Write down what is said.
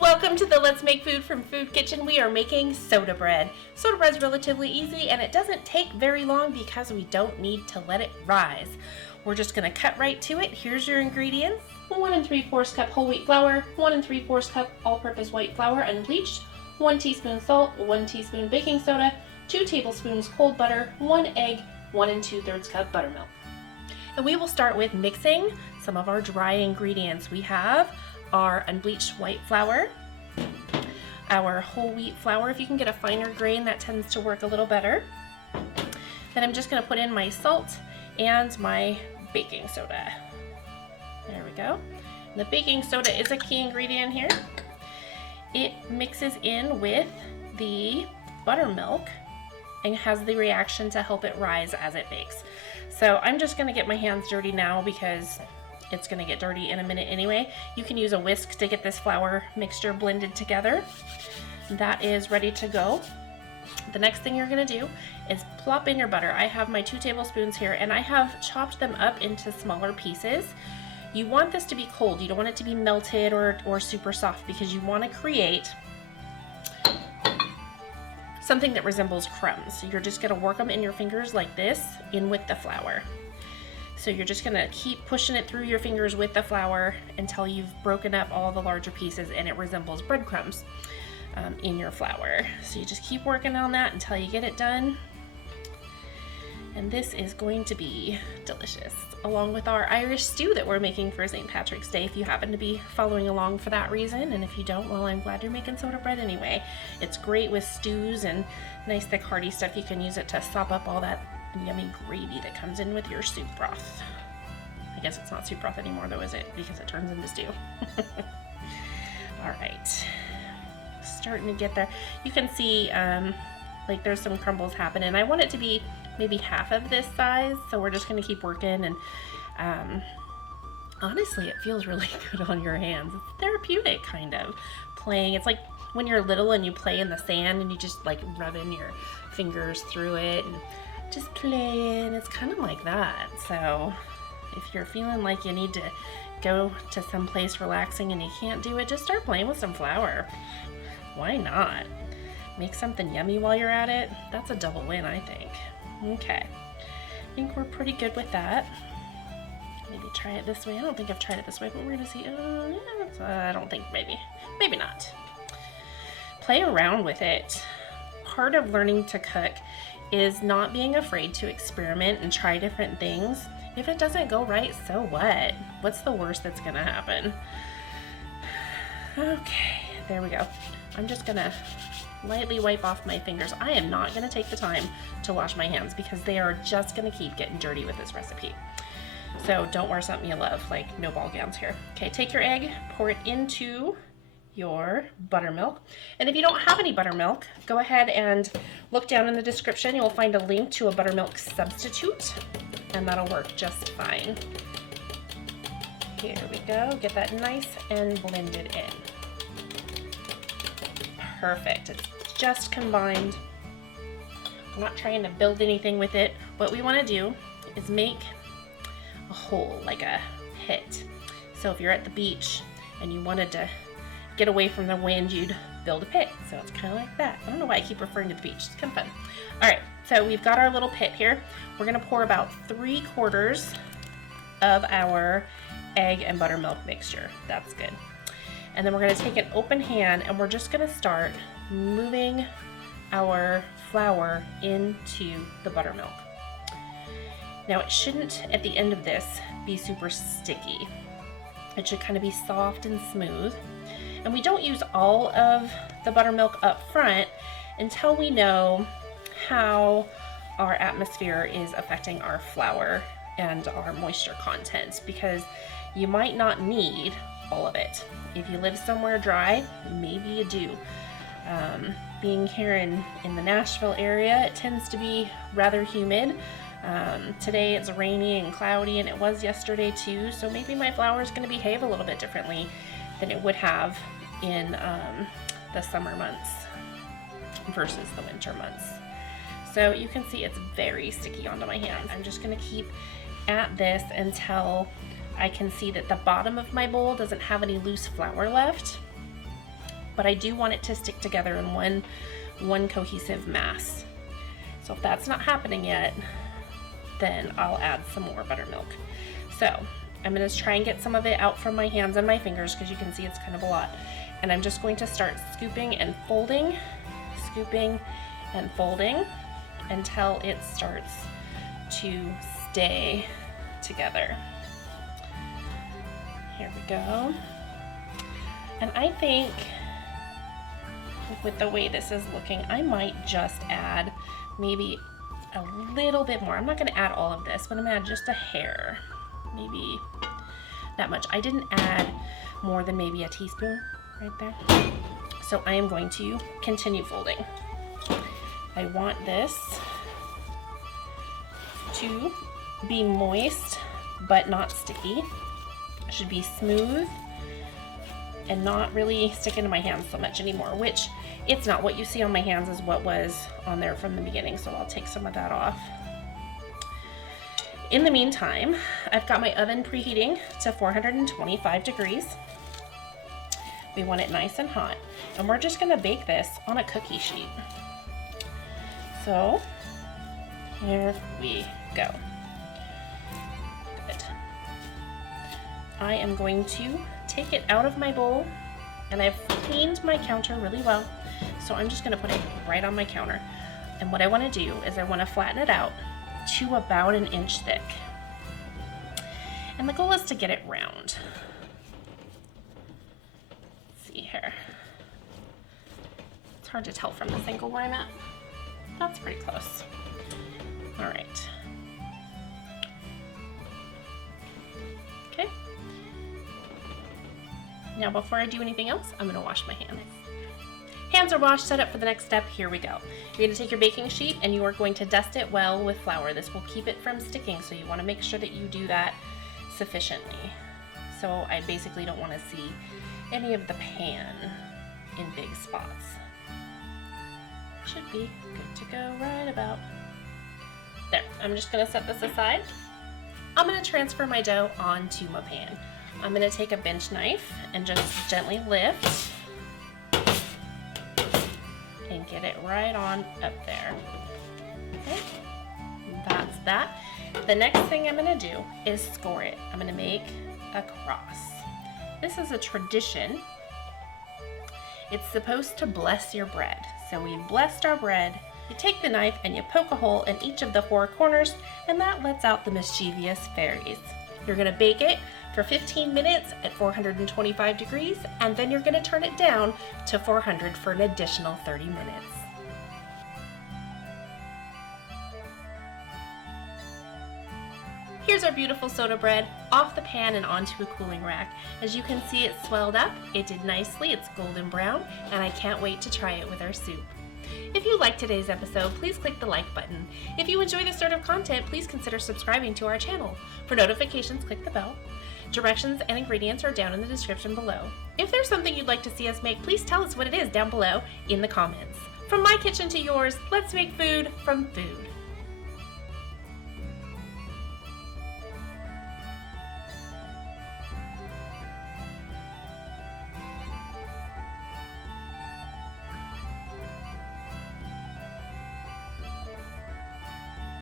Welcome to the Let's Make Food from Food Kitchen. We are making soda bread. Soda bread is relatively easy and it doesn't take very long because we don't need to let it rise. We're just going to cut right to it. Here's your ingredients. 1 3/4 cup whole wheat flour, 1 3/4 cup all-purpose white flour unbleached, 1 teaspoon salt, 1 teaspoon baking soda, 2 tablespoons cold butter, 1 egg, 1 2/3 cup buttermilk. And we will start with mixing some of our dry ingredients. We have our unbleached white flour, our whole wheat flour. If you can get a finer grain, that tends to work a little better. Then I'm just going to put in my salt and my baking soda. There we go. And the baking soda is a key ingredient here. It mixes in with the buttermilk and has the reaction to help it rise as it bakes. So I'm just going to get my hands dirty now because it's going to get dirty in a minute anyway. You can use a whisk to get this flour mixture blended together. That is ready to go. The next thing you're going to do is plop in your butter. I have my 2 tablespoons here and I have chopped them up into smaller pieces. You want this to be cold. You don't want it to be melted or super soft because you want to create something that resembles crumbs. So you're just going to work them in your fingers like this in with the flour. So you're just gonna keep pushing it through your fingers with the flour until you've broken up all the larger pieces and it resembles breadcrumbs in your flour. So you just keep working on that until you get it done. And this is going to be delicious, along with our Irish stew that we're making for St. Patrick's Day, if you happen to be following along for that reason. And if you don't, well, I'm glad you're making soda bread anyway. It's great with stews and nice thick hearty stuff. You can use it to sop up all that yummy gravy that comes in with your soup broth. I guess it's not soup broth anymore though, is it? Because it turns into stew. All right, starting to get there. You can see like there's some crumbles happening. I want it to be maybe half of this size, so we're just going to keep working. And honestly, it feels really good on your hands. It's therapeutic, kind of playing. It's like when you're little and you play in the sand and you just like rubbing your fingers through it and just playing. It's kind of like that. So if you're feeling like you need to go to some place relaxing and you can't do it, just start playing with some flour. Why not? Make something yummy while you're at it. That's a double win, I think. Okay, I think we're pretty good with that. Maybe try it this way. I don't think I've tried it this way, but we're gonna see. I don't think, maybe not. Play around with it. Part of learning to cook is not being afraid to experiment and try different things. If it doesn't go right, so what? What's the worst that's gonna happen? Okay, there we go. I'm just gonna lightly wipe off my fingers. I am not gonna take the time to wash my hands because they are just gonna keep getting dirty with this recipe. So don't wear something you love, like no ball gowns here. Okay, take your egg, pour it into your buttermilk. And if you don't have any buttermilk, go ahead and look down in the description. You'll find a link to a buttermilk substitute and that'll work just fine. Here we go. Get that nice and blended in. Perfect. It's just combined. I'm not trying to build anything with it. What we want to do is make a hole, like a pit. So if you're at the beach and you wanted to get away from the wind, you'd build a pit. So it's kind of like that. I don't know why I keep referring to the beach. It's kind of fun. All right, so we've got our little pit here. We're gonna pour about 3/4 of our egg and buttermilk mixture. That's good. And then we're gonna take an open hand and we're just gonna start moving our flour into the buttermilk. Now it shouldn't, at the end of this, be super sticky. It should kind of be soft and smooth. And we don't use all of the buttermilk up front until we know how our atmosphere is affecting our flour and our moisture content, because you might not need all of it. If you live somewhere dry, maybe you do. Being here in the Nashville area, it tends to be rather humid. Today it's rainy and cloudy, and it was yesterday too, so maybe my flour is going to behave a little bit differently than it would have in the summer months versus the winter months. So you can see it's very sticky onto my hands. I'm just going to keep at this until I can see that the bottom of my bowl doesn't have any loose flour left. but I do want it to stick together in one cohesive mass. So if that's not happening yet, then I'll add some more buttermilk. So I'm going to try and get some of it out from my hands and my fingers, because you can see it's kind of a lot. And I'm just going to start scooping and folding until it starts to stay together. Here we go. And I think with the way this is looking, I might just add maybe a little bit more. I'm not going to add all of this, but I'm going to add just a hair, maybe that much. I didn't add more than maybe a teaspoon right there. So I am going to continue folding. I want this to be moist but not sticky. It should be smooth and not really stick into my hands so much anymore, which it's not. What you see on my hands is what was on there from the beginning, so I'll take some of that off. In the meantime, I've got my oven preheating to 425 degrees. We want it nice and hot, and we're just gonna bake this on a cookie sheet. So here we go. Good. I am going to take it out of my bowl, and I've cleaned my counter really well, so I'm just gonna put it right on my counter. And what I wanna do is I wanna flatten it out to about 1 inch thick. And the goal is to get it round. Let's see here. It's hard to tell from this angle where I'm at. That's pretty close. All right. Okay. Now before I do anything else, I'm gonna wash my hands. Hands are washed, set up for the next step. Here we go. You're gonna take your baking sheet and you are going to dust it well with flour. This will keep it from sticking, so you wanna make sure that you do that sufficiently. So I basically don't wanna see any of the pan in big spots. Should be good to go right about there. I'm just gonna set this aside. I'm gonna transfer my dough onto my pan. I'm gonna take a bench knife and just gently lift and get it right on up there. Okay, that's that. The next thing I'm gonna do is score it. I'm gonna make a cross. This is a tradition. It's supposed to bless your bread. So we've blessed our bread. You take the knife and you poke a hole in each of the 4 corners, and that lets out the mischievous fairies. You're gonna bake it for 15 minutes at 425 degrees, and then you're gonna turn it down to 400 for an additional 30 minutes. Here's our beautiful soda bread off the pan and onto a cooling rack. As you can see, it's swelled up, it did nicely, it's golden brown, and I can't wait to try it with our soup. If you liked today's episode, please click the like button. If you enjoy this sort of content, please consider subscribing to our channel. For notifications, click the bell. Directions and ingredients are down in the description below. If there's something you'd like to see us make, please tell us what it is down below in the comments. From my kitchen to yours, let's make food from food.